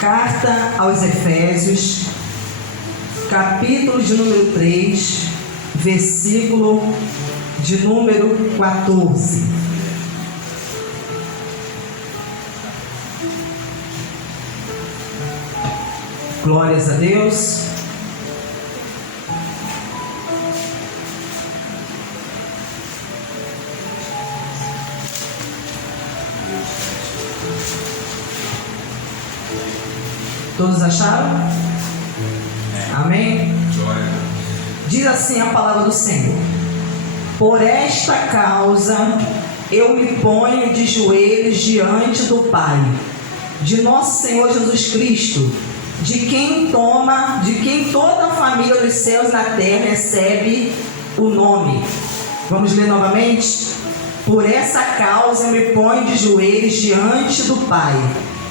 Carta aos Efésios, capítulo de número 3, versículo de número 14. Glórias a Deus. Todos acharam? Amém? Diz assim a palavra do Senhor: por esta causa eu me ponho de joelhos diante do Pai, de nosso Senhor Jesus Cristo, de quem toda a família dos céus e na terra recebe o nome. Vamos ler novamente? Por essa causa eu me ponho de joelhos diante do Pai,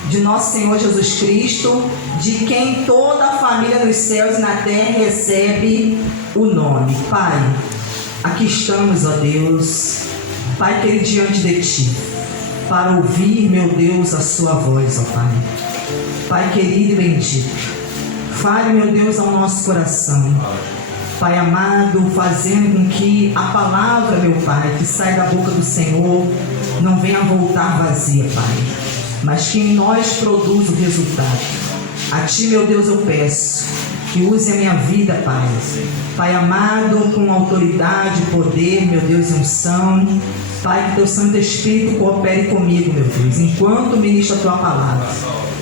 de nosso Senhor Jesus Cristo, de quem toda a família dos céus e na terra recebe o nome. Pai, aqui estamos, ó Deus, Pai querido, diante de Ti, para ouvir, meu Deus, a Sua voz, ó Pai. Pai querido e bendito, fale, meu Deus, ao nosso coração, Pai amado, fazendo com que a palavra, meu Pai, que sai da boca do Senhor, não venha voltar vazia, Pai, mas que em nós produza o resultado. A Ti, meu Deus, eu peço que use a minha vida, Pai. Pai amado, com autoridade, poder, meu Deus, e unção. Pai, que Teu Santo Espírito coopere comigo, meu Deus, enquanto ministro a Tua palavra.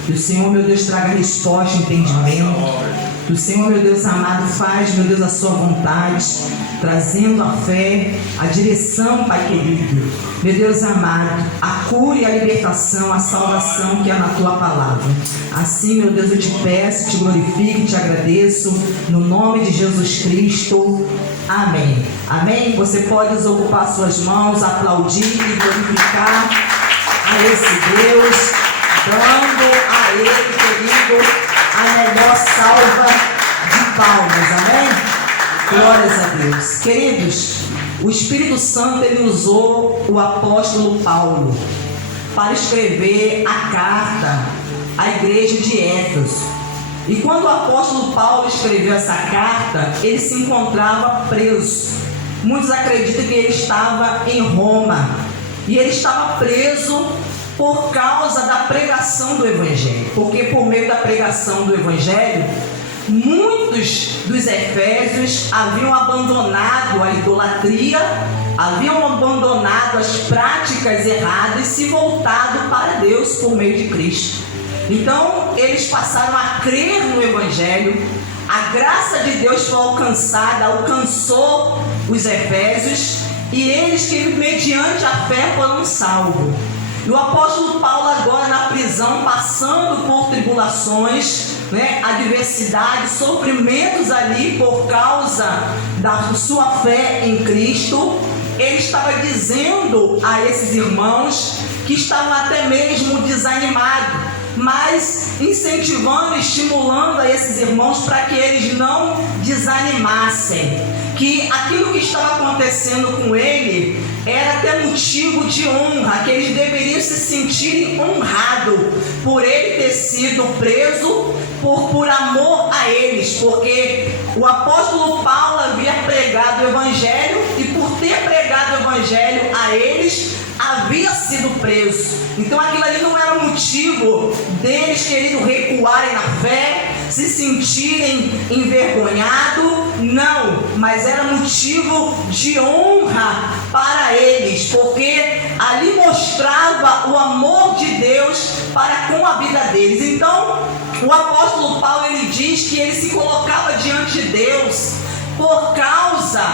Que o Senhor, meu Deus, traga resposta, entendimento. Que o Senhor, meu Deus amado, faz, meu Deus, a Sua vontade, trazendo a fé, a direção, Pai querido. Meu Deus amado, a cura e a libertação, a salvação que há na Tua palavra. Assim, meu Deus, eu Te peço, Te glorifico e Te agradeço, no nome de Jesus Cristo. Amém. Amém? Você pode desocupar suas mãos, aplaudir e glorificar a esse Deus, dando a Ele, querido, a melhor salva de palmas. Amém? Glórias a Deus. Queridos, o Espírito Santo, ele usou o apóstolo Paulo para escrever a carta à igreja de Éfeso. E quando o apóstolo Paulo escreveu essa carta, ele se encontrava preso. Muitos acreditam que ele estava em Roma. E ele estava preso por causa da pregação do Evangelho. Porque por meio da pregação do Evangelho, muitos dos efésios haviam abandonado a idolatria, haviam abandonado as práticas erradas e se voltado para Deus por meio de Cristo. Então eles passaram a crer no Evangelho, a graça de Deus foi alcançada, alcançou os efésios, e eles que mediante a fé foram salvos. E o apóstolo Paulo agora na prisão, passando por tribulações, adversidade, sofrimentos ali por causa da sua fé em Cristo, ele estava dizendo a esses irmãos que estavam até mesmo desanimados, mas incentivando, estimulando a esses irmãos para que eles não desanimassem, que aquilo que estava acontecendo com ele era até motivo de honra, que eles deveriam se sentirem honrados por ele ter sido preso por amor a eles, porque o apóstolo Paulo havia pregado o Evangelho e por ter pregado o Evangelho a eles, havia sido preso. Então aquilo ali não era motivo deles querendo recuarem na fé, se sentirem envergonhados, não, mas era motivo de honra para eles, porque ali mostrava o amor de Deus para com a vida deles. Então o apóstolo Paulo, ele diz que ele se colocava diante de Deus por causa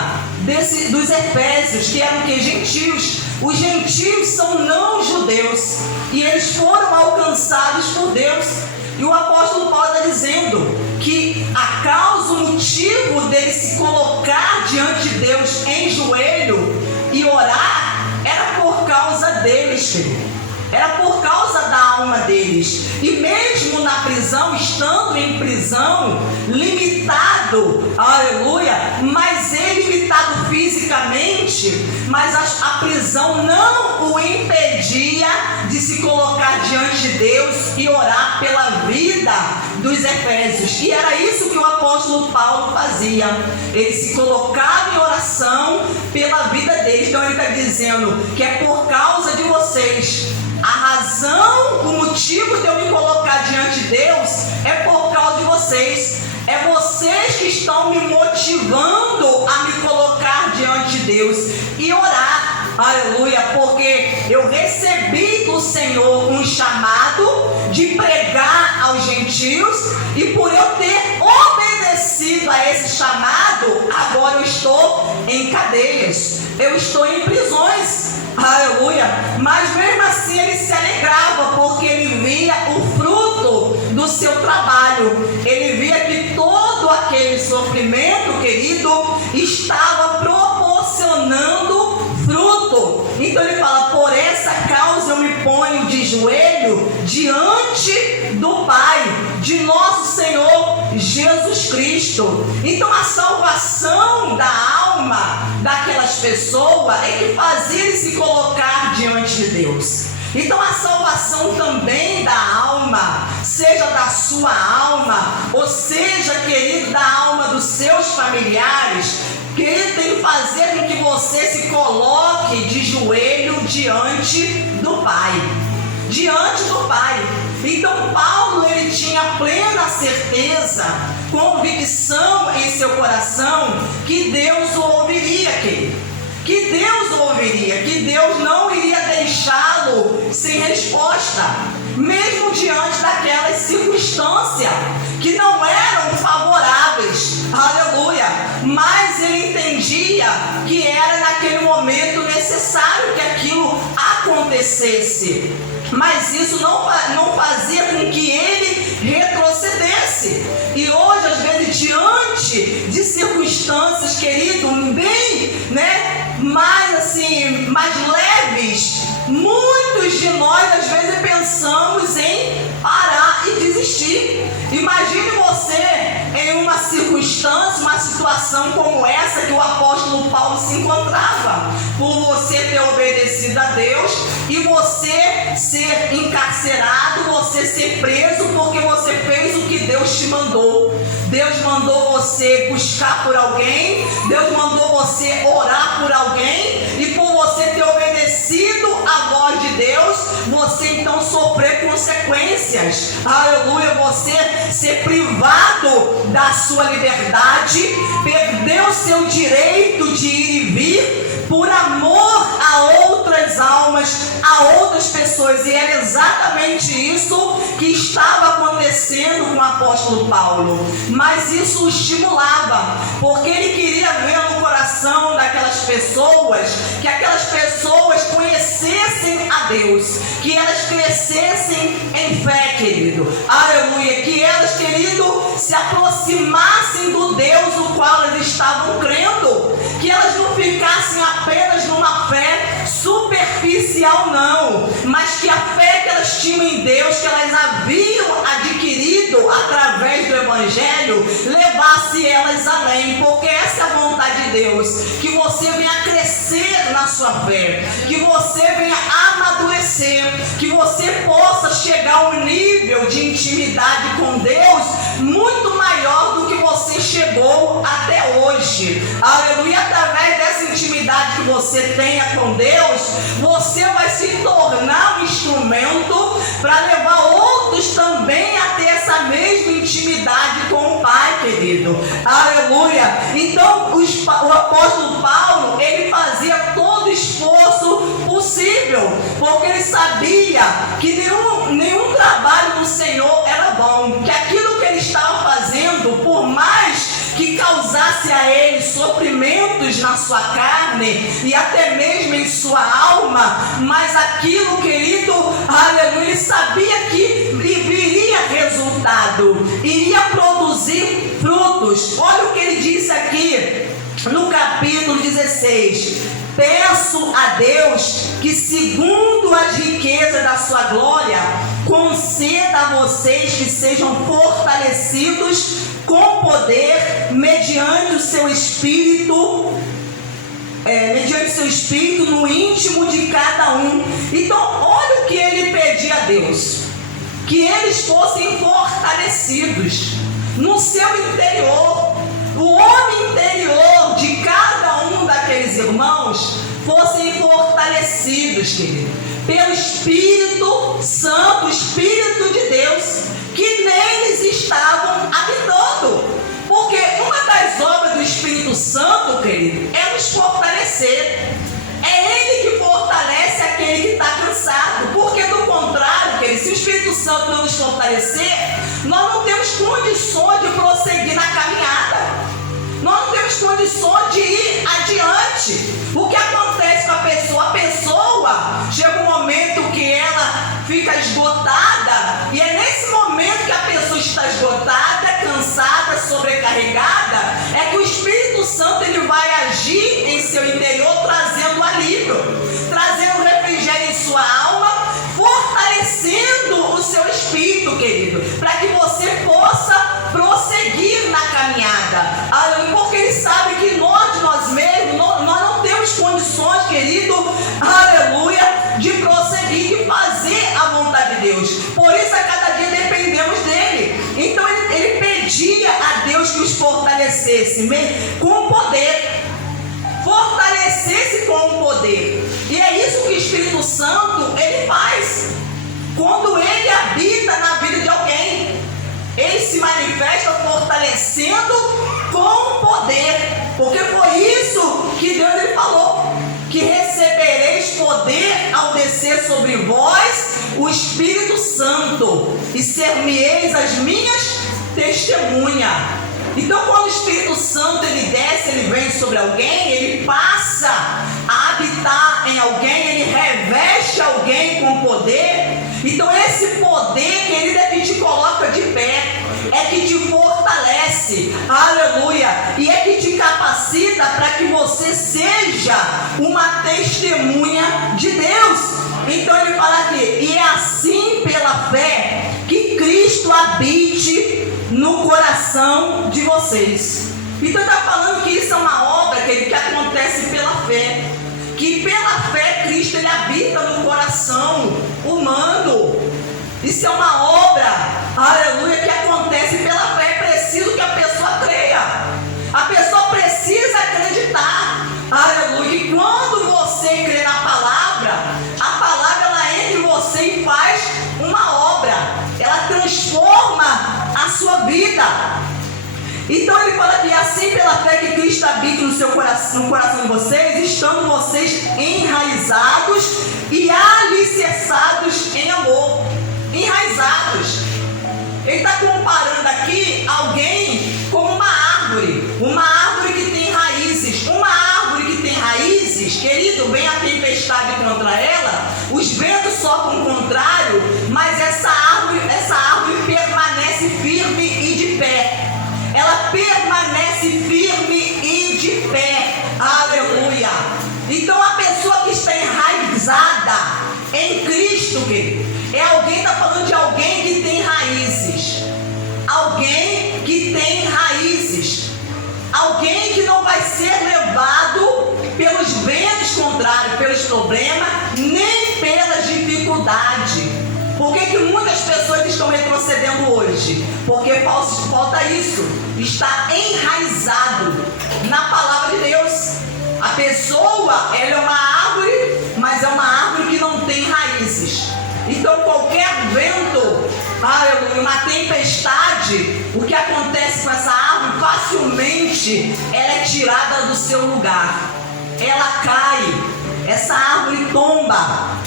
dos efésios, que eram que? Gentios. Os gentios são não judeus e eles foram alcançados por Deus. E o apóstolo Paulo está dizendo que a causa, o motivo dele se colocar diante de Deus em joelho e orar era por causa deles, querido. era por causa da alma deles. E mesmo na prisão, estando em prisão, limitado, aleluia, mas ele limitado fisicamente, mas a prisão não o impedia de se colocar diante de Deus e orar pela vida dos efésios. E era isso que o apóstolo Paulo fazia. Ele se colocava em oração pela vida deles. Então ele está dizendo que é por causa de vocês. A razão, o motivo de eu me colocar diante de Deus é por causa de vocês. É vocês que estão me motivando a me colocar diante de Deus e orar, aleluia, porque eu recebi do Senhor um chamado de pregar aos gentios, e por eu ter obedecido a esse chamado, agora eu estou em cadeias, eu estou em prisões, aleluia. Mas mesmo assim ele se alegrava, porque ele via o fruto do seu trabalho. Ele via que todo aquele sofrimento, querido, estava proporcionando fruto. Então ele fala: por essa causa eu me ponho de joelho diante do Pai, de nosso Senhor Jesus Cristo. Então a salvação da alma daquelas pessoas é que fazia ele se colocar diante de Deus. Então a salvação também da alma, seja da sua alma, ou seja, querido, da alma dos seus familiares, que ele tem que fazer com que você se coloque de joelho diante do Pai. Diante do Pai. Então Paulo, ele tinha plena certeza, convicção em seu coração, que Deus o ouviria, querido. Que Deus o ouviria, que Deus não iria deixá-lo sem resposta, mesmo diante daquelas circunstâncias que não eram favoráveis, aleluia, mas ele entendia que era naquele momento necessário que aquilo acontecesse, mas isso não fazia com que ele retrocedesse. E hoje, às vezes, diante de circunstâncias, querido, bem, mais leves, muitos de nós às vezes pensamos em parar e desistir. Imagine você em uma circunstância, uma situação como essa que o apóstolo Paulo se encontrava, por você ter obedecido a Deus e você ser encarcerado, você ser preso porque você fez o que Deus te mandou. Deus mandou você buscar por alguém, Deus mandou você orar por alguém, e por você ter obedecido a voz de Deus, você então sofrer consequências, aleluia, você ser privado da sua liberdade, perder o seu direito de ir e vir, por amor a outras almas, a outras pessoas. E era exatamente isso que estava acontecendo com o apóstolo Paulo. Mas isso o estimulava, porque ele queria ver no coração daquelas pessoas, que aquelas pessoas conhecessem a Deus, que elas crescessem em fé, querido, aleluia, que elas, querido, se aproximassem do Deus no qual elas estavam crendo, que elas não ficassem apenas numa fé superficial, não, mas que a fé que elas tinham em Deus, que elas haviam adquirido através do Evangelho, levasse elas além, porque essa é a vontade de Deus, que você venha crescer na sua fé, que você venha amadurecer, que você possa chegar a um nível de intimidade com Deus muito maior do que você chegou até hoje, aleluia. Através dessa intimidade que você tenha com Deus, você vai se tornar um instrumento para levar outros também a ter essa mesma intimidade com o Pai, querido, aleluia. Então o apóstolo Paulo, ele fazia todo o esforço possível, porque ele sabia que nenhum trabalho do Senhor era bom, que aquilo que ele estava fazendo, por mais que causasse a ele sofrimentos na sua carne e até mesmo em sua alma, mas aquilo, querido, aleluia, ele sabia que viria resultado, iria produzir frutos. Olha o que ele disse aqui no capítulo 16: Peço a Deus que, segundo as riquezas da sua glória, conceda a vocês que sejam fortalecidos com poder mediante o seu Espírito, no íntimo de cada um. Então, olha o que ele pedia a Deus: que eles fossem fortalecidos no seu interior. O homem interior de cada um daqueles irmãos fossem fortalecidos, querido, pelo Espírito Santo, o Espírito de Deus, que neles estavam habitando. Porque uma das obras do Espírito Santo, querido, é nos fortalecer. É Ele que fortalece aquele que está cansado. Porque do contrário, querido, se o Espírito Santo não nos fortalecer, nós não temos condições de prosseguir na caminhada. Nós não temos condições de ir adiante. O que acontece com a pessoa? A pessoa chega um momento que ela fica esgotada, e é nesse momento que a pessoa está esgotada, cansada, sobrecarregada, é que o Espírito Santo ele vai agir em seu interior, trazendo alívio, trazendo refrigério em sua alma, fortalecendo o seu espírito, querido, para que você possa prosseguir na caminhada. Porque ele sabe que nós mesmos, nós não temos condições, querido, aleluia, de prosseguir e fazer a vontade de Deus. Por isso, a cada dia dependemos dele. Então, ele pedia a Deus que os fortalecesse com poder. Fortalecesse com o poder. E é isso que o Espírito Santo ele faz. Quando ele habita na vida de alguém, ele se manifesta fortalecendo com poder. Porque foi isso que Deus lhe falou: que recebereis poder ao descer sobre vós o Espírito Santo, e ser-me-eis as minhas testemunhas. Então, quando o Espírito Santo ele desce, ele vem sobre alguém, ele passa a habitar em alguém, ele reveste alguém com poder. Então, esse poder, querido, é que te coloca de pé, é que te fortalece, aleluia, e é que te capacita para que você seja uma testemunha de Deus. Então, ele fala aqui: e é assim pela fé que Cristo habite no coração de vocês. Então está falando que isso é uma obra que acontece pela fé, que pela fé Cristo ele habita no coração humano. Isso é uma obra, aleluia, que acontece pela fé. É preciso que a pessoa creia, a pessoa precisa acreditar, aleluia, que quando você crê na palavra, a palavra ela entra em você e faz uma obra, ela transforma a sua vida. Então ele fala que assim pela fé que Cristo habita no seu coração, no coração de vocês, estando vocês enraizados e alicerçados em amor. Enraizados. Ele está comparando aqui alguém como uma árvore que tem raízes. Uma árvore que tem raízes, querido, vem a tempestade contra ela, os ventos sopram contrário, mas essa árvore permanece firme e de pé. Ela permanece firme e de pé. Aleluia. Então a pessoa que está enraizada em Cristo, querido, é alguém, está falando de alguém que tem raízes. Alguém que tem raízes. Alguém que não vai ser levado pelos ventos contrários, pelos problemas, nem pelas dificuldades. Por que muitas pessoas estão retrocedendo hoje? Porque falta isso. Está enraizado na palavra de Deus. A pessoa, ela é uma árvore, mas é uma árvore que não tem raízes. Então qualquer vento, uma tempestade, o que acontece com essa árvore? Facilmente ela é tirada do seu lugar. Ela cai, essa árvore tomba.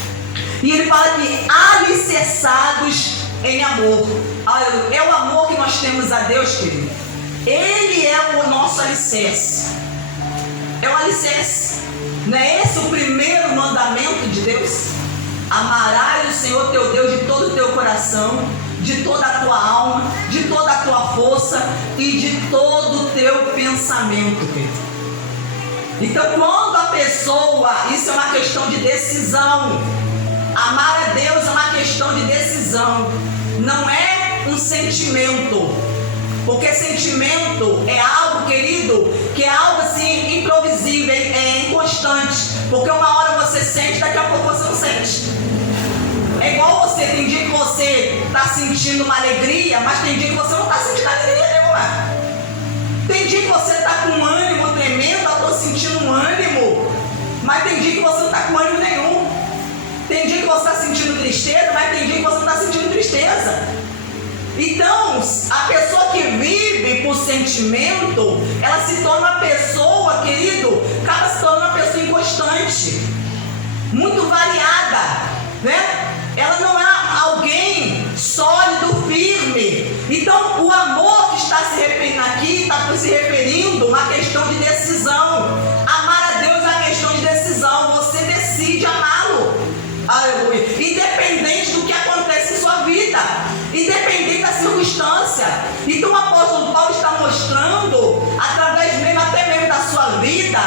E ele fala que alicerçados em amor. É o amor que nós temos a Deus, querido. Ele é o nosso alicerce. É o alicerce. Não é esse o primeiro mandamento de Deus? Amarás o Senhor teu Deus de todo o teu coração, de toda a tua alma, de toda a tua força e de todo o teu pensamento, querido. Então, quando a pessoa, isso é uma questão de decisão. Amar a Deus é uma questão de decisão, não é um sentimento. Porque sentimento é algo, querido, que é algo assim improvisível, é inconstante. Porque uma hora você sente, daqui a pouco você não sente. É igual você, tem dia que você está sentindo uma alegria, mas tem dia que você não está sentindo alegria nenhuma. Tem dia que você está com um ânimo tremendo, eu estou sentindo um ânimo, mas tem dia que você não está com ânimo nenhum. Tem dia que você está sentindo tristeza, mas tem dia que você não está sentindo tristeza. Então, a pessoa que vive por sentimento, ela se torna uma pessoa, querido, ela se torna uma pessoa inconstante, muito variada, né? Ela não é alguém sólido, firme. Então, o amor que está se referindo aqui, está se referindo a uma questão de decisão. Amar a Deus é uma questão de decisão. Você decide amá-lo. Aleluia. Independente do que acontece em sua vida, independente da circunstância. Então o apóstolo Paulo está mostrando, através mesmo, até mesmo da sua vida,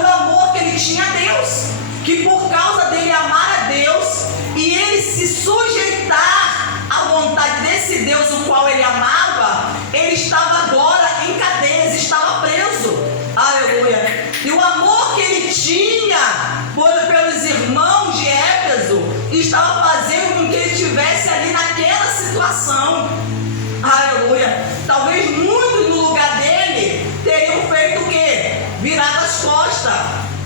o amor que ele tinha a Deus, que por causa dele amar a Deus e ele se sujeitar à vontade desse Deus o qual ele amava, ele estava agora em cadeias, estava preso. Aleluia. E o amor que ele tinha pelos irmãos de Éfeso estava fazendo com que ele estivesse ali naquela situação. Aleluia. Talvez muitos no lugar dele teriam feito o quê? Virado as costas,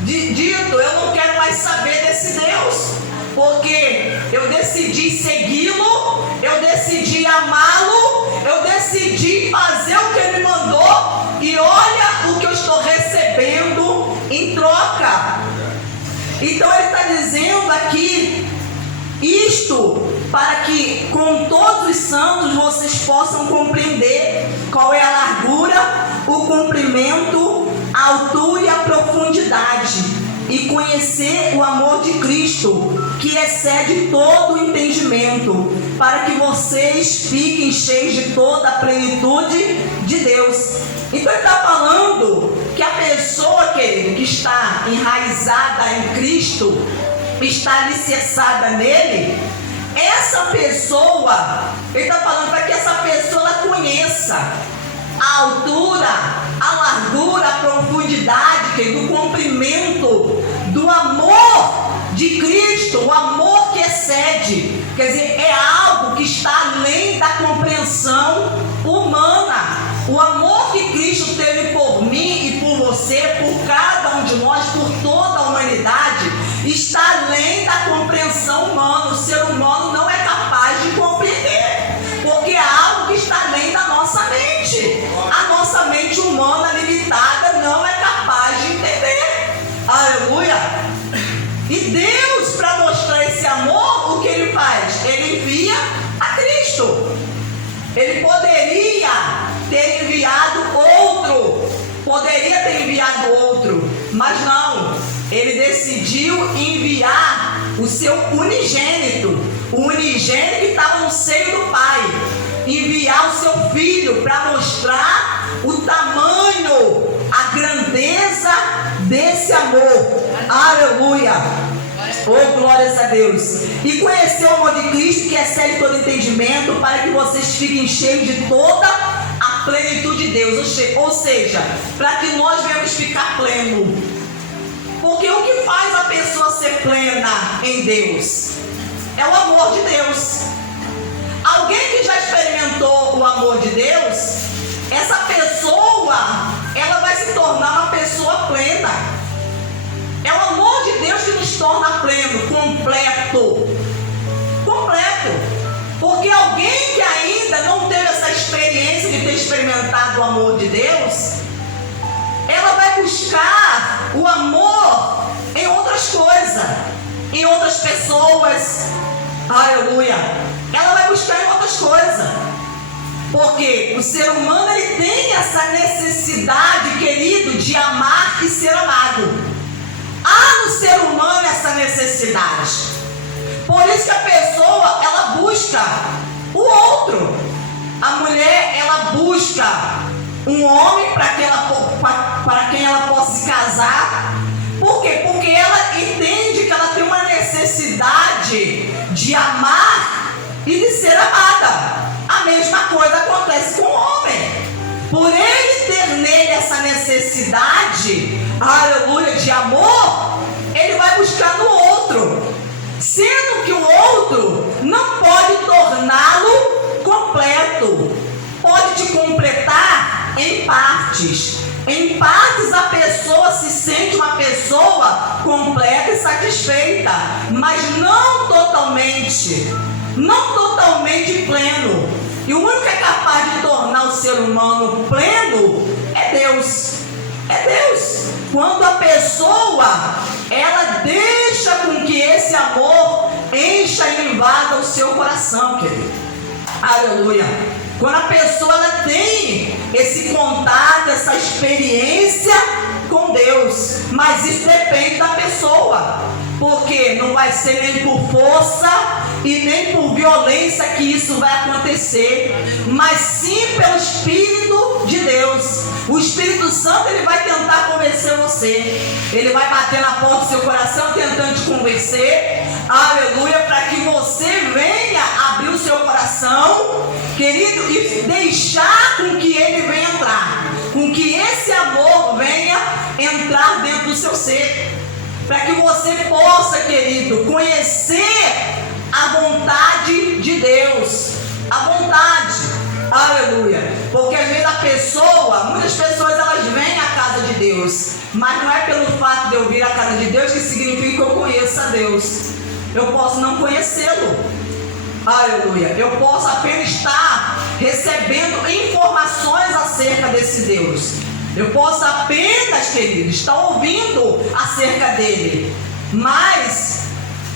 dito, eu não quero mais saber desse Deus, porque eu decidi segui-lo, eu decidi amá-lo, eu decidi fazer o que ele mandou, e olha o que eu estou recebendo em troca. Então ele está dizendo aqui, isto para que com todos os santos vocês possam compreender qual é a largura, o comprimento, a altura e a profundidade, e conhecer o amor de Cristo, que excede todo o entendimento, para que vocês fiquem cheios de toda a plenitude de Deus. Então ele está falando que a pessoa, querido, que está enraizada em Cristo, está alicerçada nele, essa pessoa, ele está falando para que essa pessoa ela conheça a altura, a largura, a profundidade, querido, o comprimento do amor de Cristo, o amor que excede, quer dizer, é algo que está além da compreensão humana. O amor que Cristo teve por mim e por você, por cada um de nós, por toda a humanidade, está além da compreensão humana. O ser humano não é capaz de compreender, porque é algo que está além da nossa mente. A nossa mente humana limitada não é capaz de entender. Aleluia! E Deus, para mostrar esse amor, o que Ele faz? Ele envia a Cristo. Ele poderia ter enviado outro, mas não. Ele decidiu enviar o seu unigênito, o unigênito que estava no seio do Pai, enviar o seu Filho para mostrar o tamanho, a grandeza desse amor. Aleluia! Oh, glórias a Deus! E conhecer o amor de Cristo, que excede todo entendimento, para que vocês fiquem cheios de toda a plenitude de Deus. Ou seja, para que nós venhamos ficar pleno. Porque o que faz a pessoa ser plena em Deus é o amor de Deus. Alguém que já experimentou o amor de Deus, essa pessoa, ela vai se tornar uma pessoa plena. É o amor de Deus que nos torna pleno, completo. Porque alguém que ainda não teve essa experiência de ter experimentado o amor de Deus, ela vai buscar o amor em outras coisas, em outras pessoas. Aleluia! Ela vai buscar em outras coisas. Porque o ser humano, ele tem essa necessidade, querido, de amar e ser amado. Há no ser humano essa necessidade. Por isso que a pessoa, ela busca o outro. A mulher, ela busca um homem para quem ela possa se casar. Por quê? Porque ela entende que ela tem uma necessidade de amar e de ser amada. A mesma coisa acontece com o homem. Por ele ter nele essa necessidade, aleluia, de amor, ele vai buscar no outro, sendo que o outro não pode torná-lo completo, pode te completar em partes. Em partes a pessoa se sente uma pessoa completa e satisfeita, mas não totalmente pleno. E o único que é capaz de tornar o ser humano pleno é Deus. É Deus. Quando a pessoa, ela deixa com que esse amor encha e invada o seu coração, querido. Aleluia. Quando a pessoa ela tem esse contato, essa experiência com Deus. Mas isso depende da pessoa. Porque não vai ser nem por força e nem por violência que isso vai acontecer, mas sim pelo Espírito de Deus. O Espírito Santo, ele vai tentar convencer você. Ele vai bater na porta do seu coração tentando te convencer, aleluia, para que você venha abrir o seu coração, querido, e deixar com que ele venha entrar, com que esse amor venha entrar dentro do seu ser, para que você possa, querido, conhecer a vontade de Deus, a vontade, aleluia. Porque às vezes muitas pessoas elas vêm à casa de Deus, mas não é pelo fato de eu vir à casa de Deus que significa que eu conheça a Deus. Eu posso não conhecê-lo, aleluia. Eu posso apenas estar recebendo informações acerca desse Deus. Eu posso apenas, querido, estar ouvindo acerca dele, mas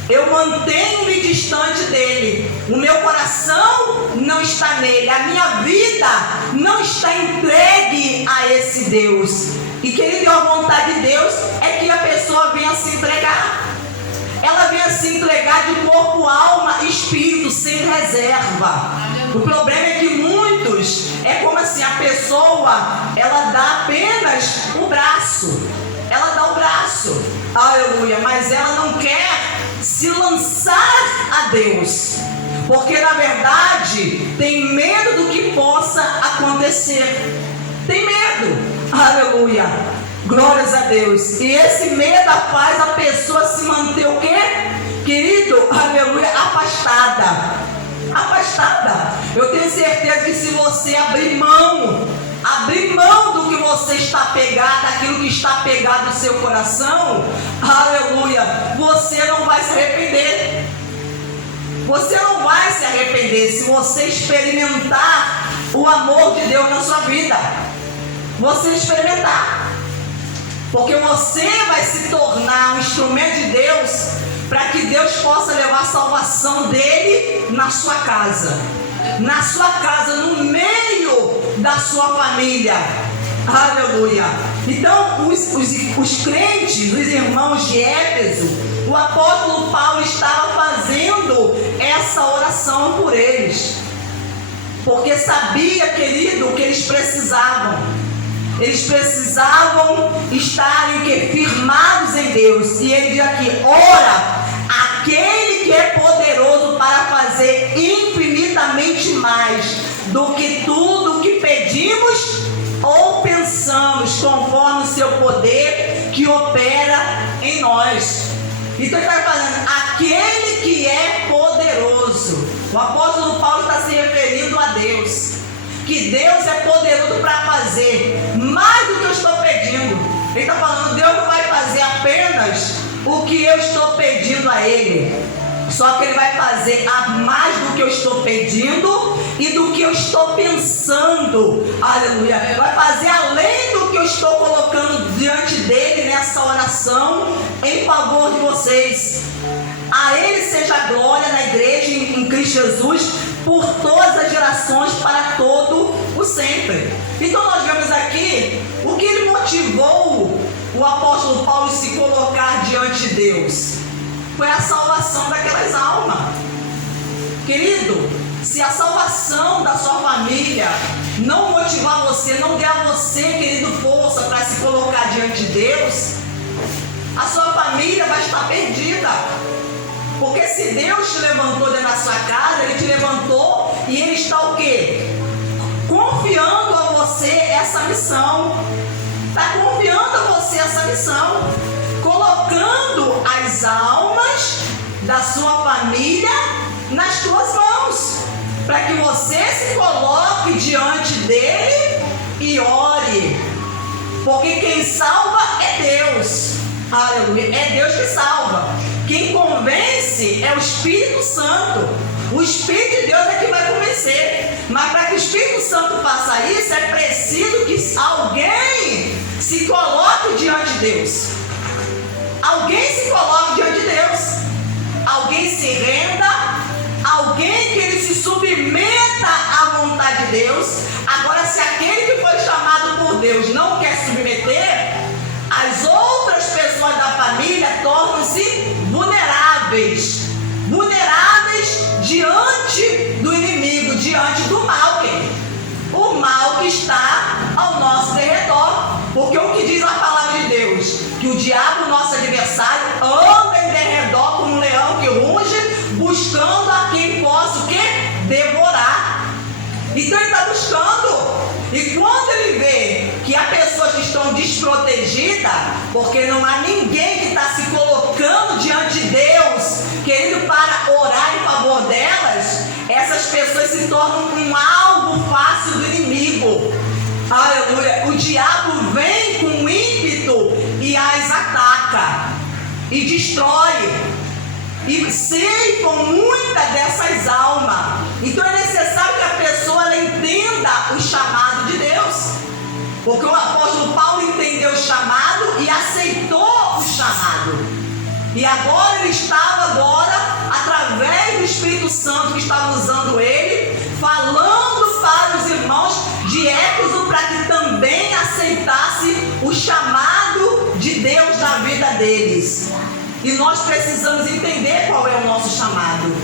eu mantenho-me distante dele. O meu coração não está nele. A minha vida não está entregue a esse Deus. E, querido, a vontade de Deus é que a pessoa venha se entregar. Ela venha se entregar de corpo, alma e espírito, sem reserva. O problema é que muitos, é como assim, a pessoa, ela dá apenas o braço. Ela dá o braço, aleluia, mas ela não quer se lançar a Deus, porque na verdade tem medo do que possa acontecer. Tem medo, aleluia, glórias a Deus. E esse medo faz a pessoa se manter o quê? Querido, aleluia, afastada. Eu tenho certeza que se você abrir mão do que você está pegado, aquilo que está pegado no seu coração, aleluia, você não vai se arrepender. Você não vai se arrepender se você experimentar o amor de Deus na sua vida. Você experimentar, porque você vai se tornar um instrumento de Deus, para que Deus possa levar a salvação dele na sua casa, no meio da sua família, aleluia. Então os crentes, os irmãos de Éfeso, o apóstolo Paulo estava fazendo essa oração por eles, porque sabia, querido, que eles precisavam estarem firmados em Deus. E ele diz aqui: ora, aquele que é poderoso para fazer infinitamente mais do que tudo o que pedimos ou pensamos, conforme o seu poder que opera em nós. Então ele está falando, aquele que é poderoso. O apóstolo Paulo está se referindo a Deus, que Deus é poderoso para fazer mais do que eu estou pedindo. Ele está falando, Deus não vai fazer apenas o que eu estou pedindo a Ele, só que Ele vai fazer mais do que eu estou pedindo e do que eu estou pensando, aleluia. Vai fazer além do que eu estou colocando diante dEle nessa oração em favor de vocês. A Ele seja a glória na igreja em Cristo Jesus por todas as gerações, para todo o sempre. Então nós vemos aqui o que ele motivou o apóstolo Paulo se colocar diante de Deus. Foi a salvação daquelas almas. Querido, se a salvação da sua família não motivar você, não der a você, querido, força para se colocar diante de Deus, a sua família vai estar perdida. Porque se Deus te levantou dentro da sua casa, Ele te levantou e Ele está o quê? Confiando a você essa missão. Está confiando a você essa missão. Colocando as almas da sua família nas tuas mãos. Para que você se coloque diante dele e ore. Porque quem salva é Deus. Aleluia. É Deus que salva. Quem convence é o Espírito Santo. O Espírito de Deus é que vai convencer. Mas para que o Espírito Santo faça isso, é preciso que alguém se coloque diante de Deus. Alguém se coloque diante de Deus. Alguém se renda. Alguém que ele se submeta à vontade de Deus. Agora, se aquele que foi chamado por Deus não quer submeter, as outras pessoas da família tornam-se vulneráveis. Vulneráveis diante do inimigo, diante do mal, querido. O mal que está ao nosso derredor. Porque o que diz a palavra de Deus? Que o diabo, nosso adversário, anda em derredor como um leão que ruge, buscando a quem possa o quê? Devorar. Então ele está buscando. E quando ele vê que há pessoas que estão desprotegidas, porque não há ninguém que está se colocando diante de Deus, querendo para orar em favor delas, essas pessoas se tornam um alvo fácil do inimigo. Aleluia. O diabo vem com ímpeto e as ataca e destrói e ceifam muitas dessas almas. Então é necessário que a pessoa ela entenda o chamado de Deus, porque o apóstolo Paulo entendeu o chamado e aceitou o chamado, e agora ele estava através do Espírito Santo que estava usando ele, falando para os irmãos de Éfeso para que também aceitasse o chamado de Deus na vida deles. E nós precisamos entender qual é o nosso chamado.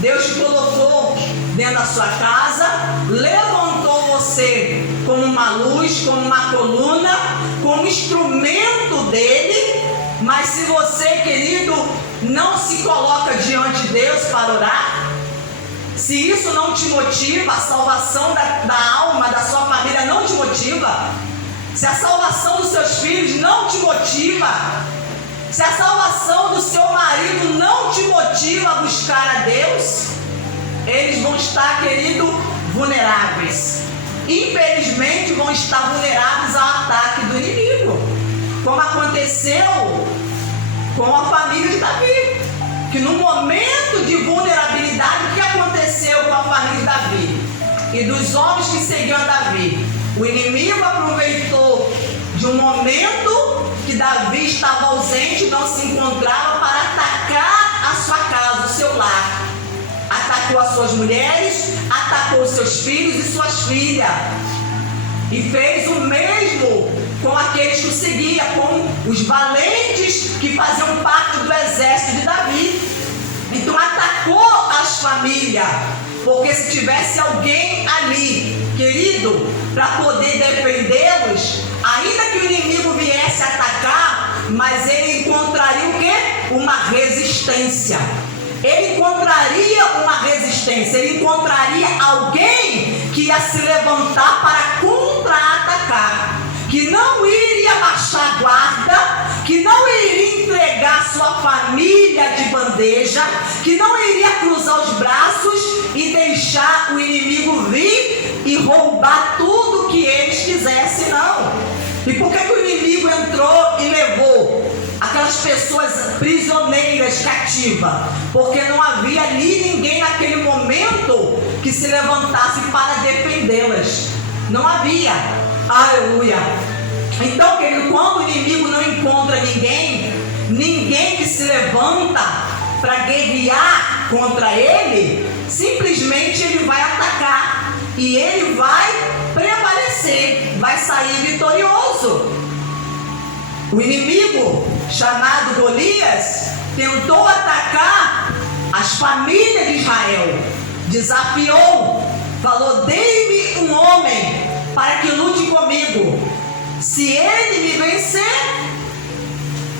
Deus te colocou dentro da sua casa, levantou você como uma luz, como uma coluna, como instrumento dele. Mas se você, querido, não se coloca diante de Deus para orar, se isso não te motiva, a salvação da alma, da sua família não te motiva, se a salvação dos seus filhos não te motiva, se a salvação do seu marido não te motiva a buscar a Deus, eles vão estar, querido, vulneráveis. Infelizmente vão estar vulneráveis ao ataque do inimigo, como aconteceu com a família de Davi, que no momento de vulnerabilidade, o que aconteceu com a família de Davi e dos homens que seguiam a Davi? O inimigo aproveitou de um momento que Davi estava ausente, não se encontrava, para atacar a sua casa, o seu lar. Atacou as suas mulheres, atacou os seus filhos e suas filhas. E fez o mesmo com aqueles que o seguiam, com os valentes que faziam parte do exército de Davi. Então atacou as famílias, porque se tivesse alguém ali, querido, para poder defendê-los, ainda que o inimigo viesse atacar, mas ele encontraria o quê? Uma resistência. Ele encontraria uma resistência, ele encontraria alguém que ia se levantar para contra-atacar, que não iria baixar guarda, que não iria entregar sua família de bandeja, que não iria cruzar os braços e deixar o inimigo vir e roubar tudo que eles quisessem, não. E por que o inimigo entrou e levou aquelas pessoas prisioneiras, cativas? Porque não havia ali ninguém naquele momento que se levantasse para defendê-las. Não havia. Aleluia. Então, querido, quando o inimigo não encontra ninguém que se levanta para guerrear contra ele, simplesmente ele vai atacar e ele vai prevalecer, vai sair vitorioso. O inimigo, chamado Golias, tentou atacar as famílias de Israel, desafiou falou: dei-me um homem para que lute comigo. Se ele me vencer,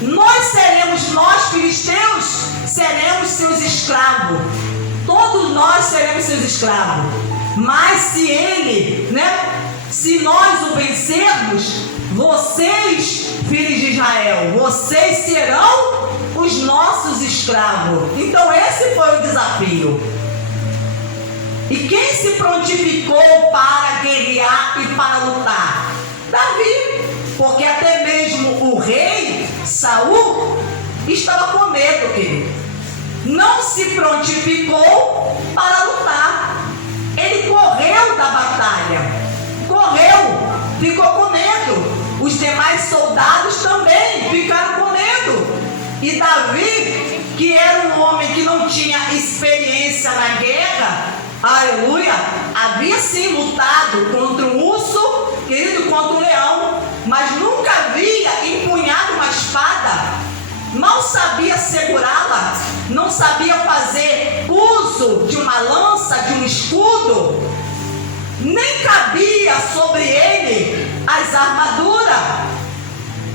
nós filisteus, seremos seus escravos. Todos nós seremos seus escravos. Mas se nós o vencermos, vocês, filhos de Israel, vocês serão os nossos escravos. Então esse foi o desafio. E quem se prontificou para guerrear e para lutar? Davi. Porque até mesmo o rei Saul estava com medo, querido. Não se prontificou para lutar. Ele correu da batalha. Ficou com medo. Os demais soldados também ficaram com medo. E Davi, que era um homem que não tinha experiência na guerra, aleluia, havia sim lutado contra um urso, querido, contra um leão, mas nunca havia empunhado uma espada, mal sabia segurá-la, não sabia fazer uso de uma lança, de um escudo, nem cabia sobre ele as armaduras,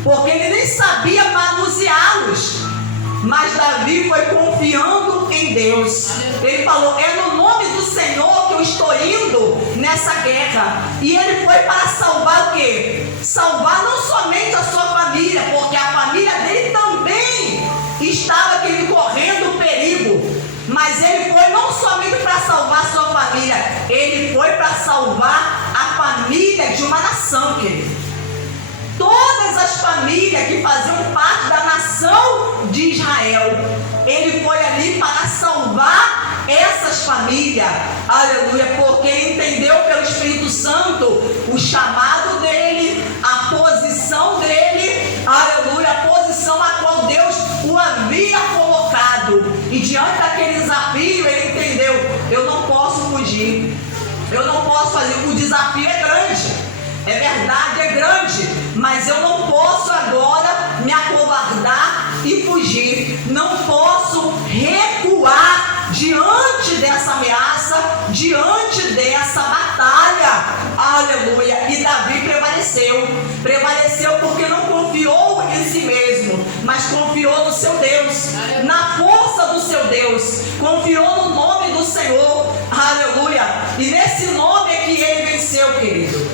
porque ele nem sabia manuseá-los. Mas Davi foi confiando em Deus. Ele falou: é no nome do Senhor que eu estou indo nessa guerra. E ele foi para salvar o quê? Salvar não somente a sua família, porque a família dele também estava correndo perigo. Mas ele foi não somente para salvar a sua família, ele foi para salvar a família de uma nação, querido. Todas as famílias que faziam parte da nação de Israel, ele foi ali para salvar essas famílias, aleluia, porque entendeu pelo Espírito Santo o chamado dele, a posição dele, aleluia, a posição a qual Deus o havia colocado. E diante daquele desafio, ele entendeu: eu não posso fugir, eu não posso fazer, o desafio é grande. É verdade, é grande, mas eu não posso agora me acovardar e fugir. Não posso recuar diante dessa ameaça, diante dessa batalha. Aleluia. E Davi prevaleceu porque não confiou em si mesmo, mas confiou no seu Deus, na força do seu Deus, confiou no nome do Senhor. Aleluia. E nesse nome é que ele venceu, querido.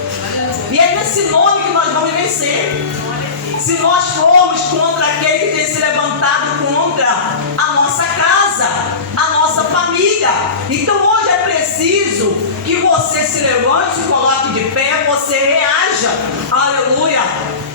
E é nesse nome que nós vamos vencer. Se nós formos contra aquele que tem se levantado contra a nossa casa, a nossa família. Então hoje é preciso que você se levante, se coloque de pé, você reaja. Aleluia.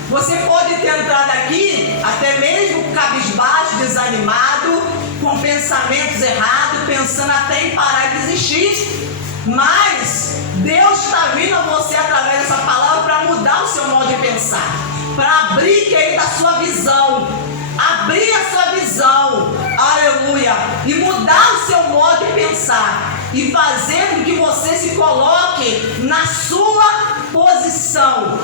Você pode ter entrado aqui até mesmo cabisbaixo, desanimado, com pensamentos errados, pensando até em parar de desistir. Mas Deus está vindo a você através dessa palavra para mudar o seu modo de pensar, para abrir, querido, a sua visão, abrir a sua visão, aleluia, e mudar o seu modo de pensar e fazer com que você se coloque na sua posição.